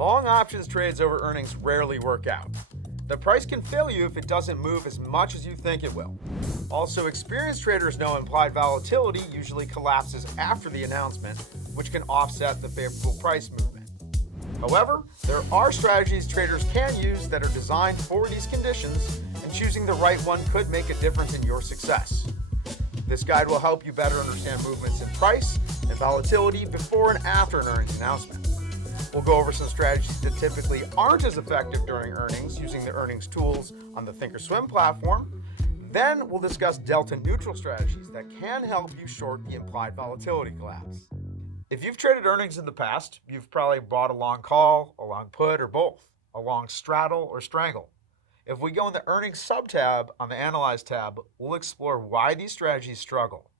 Long options trades over earnings rarely work out. The price can fail you if it doesn't move as much as you think it will. Also, experienced traders know implied volatility usually collapses after the announcement, which can offset the favorable price movement. However, there are strategies traders can use that are designed for these conditions, and choosing the right one could make a difference in your success. This guide will help you better understand movements in price and volatility before and after an earnings announcement. We'll go over some strategies that typically aren't as effective during earnings using the earnings tools on the Thinkorswim platform. Then we'll discuss delta neutral strategies that can help you short the implied volatility collapse. If you've traded earnings in the past, you've probably bought a long call, a long put, or both, a long straddle or strangle. If we go in the earnings sub-tab on the Analyze tab, we'll explore why these strategies struggle.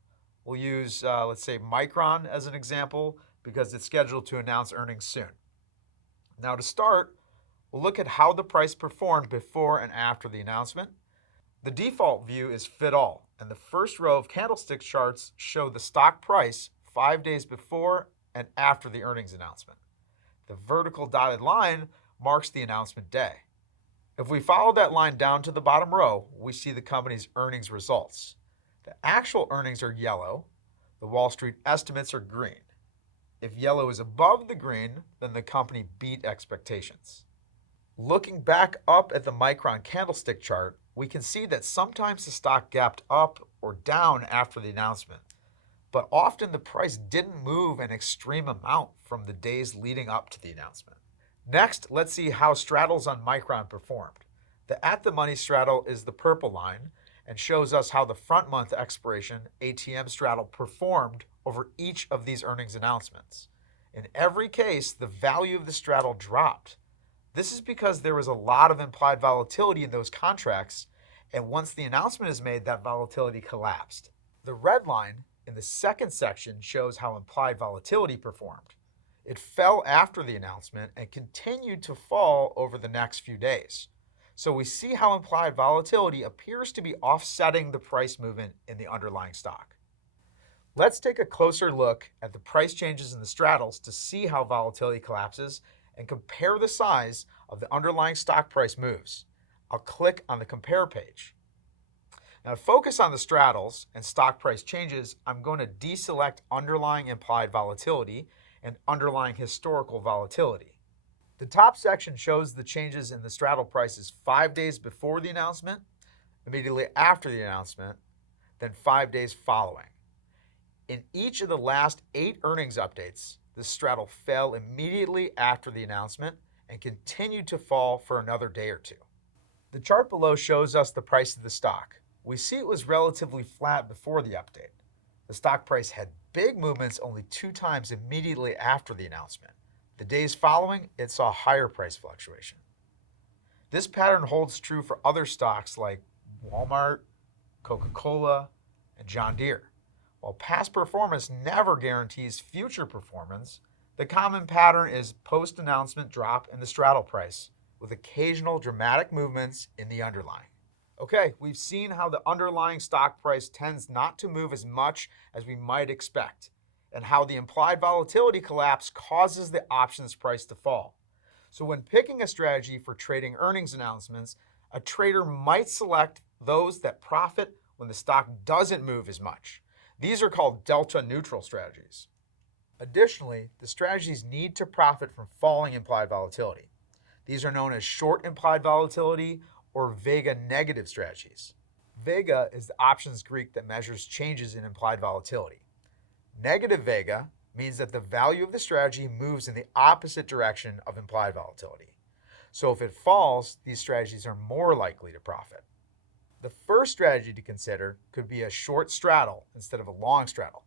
We'll use, let's say, Micron as an example because it's scheduled to announce earnings soon. Now to start, we'll look at how the price performed before and after the announcement. The default view is fit all, and the first row of candlestick charts show the stock price 5 days before and after the earnings announcement. The vertical dotted line marks the announcement day. If we follow that line down to the bottom row, we see the company's earnings results. The actual earnings are yellow, the Wall Street estimates are green. If yellow is above the green, then the company beat expectations. Looking back up at the Micron candlestick chart, we can see that sometimes the stock gapped up or down after the announcement, but often the price didn't move an extreme amount from the days leading up to the announcement. Next, let's see how straddles on Micron performed. The at-the-money straddle is the purple line and shows us how the front month expiration ATM straddle performed over each of these earnings announcements. In every case, the value of the straddle dropped. This is because there was a lot of implied volatility in those contracts, and once the announcement is made, that volatility collapsed. The red line in the second section shows how implied volatility performed. It fell after the announcement and continued to fall over the next few days. So we see how implied volatility appears to be offsetting the price movement in the underlying stock. Let's take a closer look at the price changes in the straddles to see how volatility collapses and compare the size of the underlying stock price moves. I'll click on the compare page. Now to focus on the straddles and stock price changes, I'm going to deselect underlying implied volatility and underlying historical volatility. The top section shows the changes in the straddle prices 5 days before the announcement, immediately after the announcement, then 5 days following. In each of the last 8 earnings updates, the straddle fell immediately after the announcement and continued to fall for another day or two. The chart below shows us the price of the stock. We see it was relatively flat before the update. The stock price had big movements only 2 times immediately after the announcement. The days following, it saw higher price fluctuation. This pattern holds true for other stocks like Walmart, Coca-Cola, and John Deere. While past performance never guarantees future performance, the common pattern is post-announcement drop in the straddle price with occasional dramatic movements in the underlying. Okay, we've seen how the underlying stock price tends not to move as much as we might expect, and how the implied volatility collapse causes the options price to fall. So when picking a strategy for trading earnings announcements, a trader might select those that profit when the stock doesn't move as much. These are called delta neutral strategies. Additionally, the strategies need to profit from falling implied volatility. These are known as short implied volatility or Vega negative strategies. Vega is the options Greek that measures changes in implied volatility. Negative Vega means that the value of the strategy moves in the opposite direction of implied volatility. So if it falls, these strategies are more likely to profit. The first strategy to consider could be a short straddle instead of a long straddle.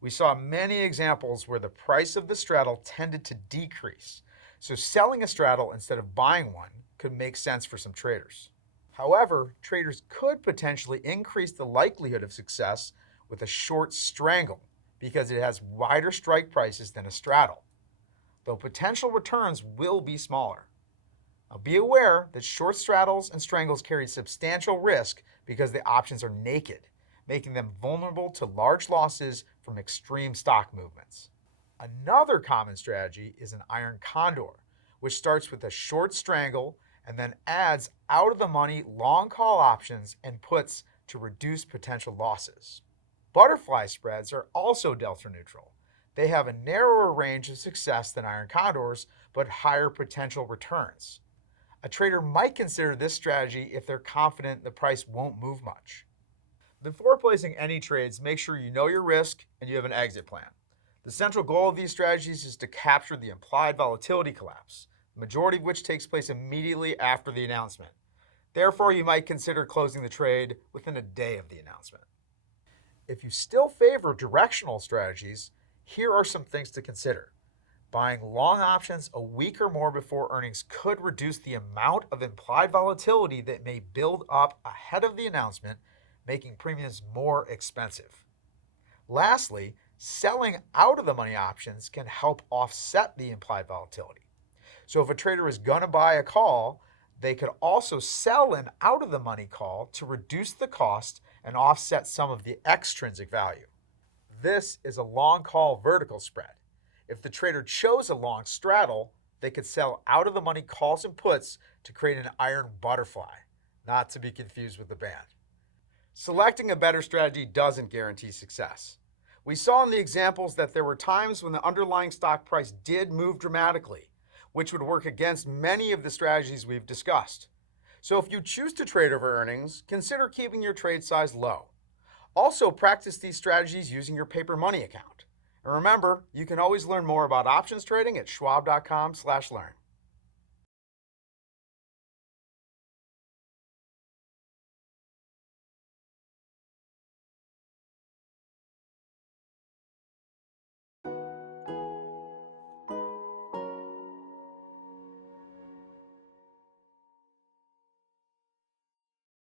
We saw many examples where the price of the straddle tended to decrease, so selling a straddle instead of buying one could make sense for some traders. However, traders could potentially increase the likelihood of success with a short strangle because it has wider strike prices than a straddle, though potential returns will be smaller. Now be aware that short straddles and strangles carry substantial risk because the options are naked, making them vulnerable to large losses from extreme stock movements. Another common strategy is an iron condor, which starts with a short strangle and then adds out-of-the-money long call options and puts to reduce potential losses. Butterfly spreads are also delta neutral. They have a narrower range of success than iron condors, but higher potential returns. A trader might consider this strategy if they're confident the price won't move much. Before placing any trades, make sure you know your risk and you have an exit plan. The central goal of these strategies is to capture the implied volatility collapse, the majority of which takes place immediately after the announcement. Therefore, you might consider closing the trade within a day of the announcement. If you still favor directional strategies, here are some things to consider. Buying long options a week or more before earnings could reduce the amount of implied volatility that may build up ahead of the announcement, making premiums more expensive. Lastly, selling out of the money options can help offset the implied volatility. So if a trader is going to buy a call, they could also sell an out of the money call to reduce the cost and offset some of the extrinsic value. This is a long call vertical spread. If the trader chose a long straddle, they could sell out of the money calls and puts to create an iron butterfly, not to be confused with the band. Selecting a better strategy doesn't guarantee success. We saw in the examples that there were times when the underlying stock price did move dramatically, which would work against many of the strategies we've discussed. So if you choose to trade over earnings, consider keeping your trade size low. Also, practice these strategies using your paper money account. And remember, you can always learn more about options trading at schwab.com/learn.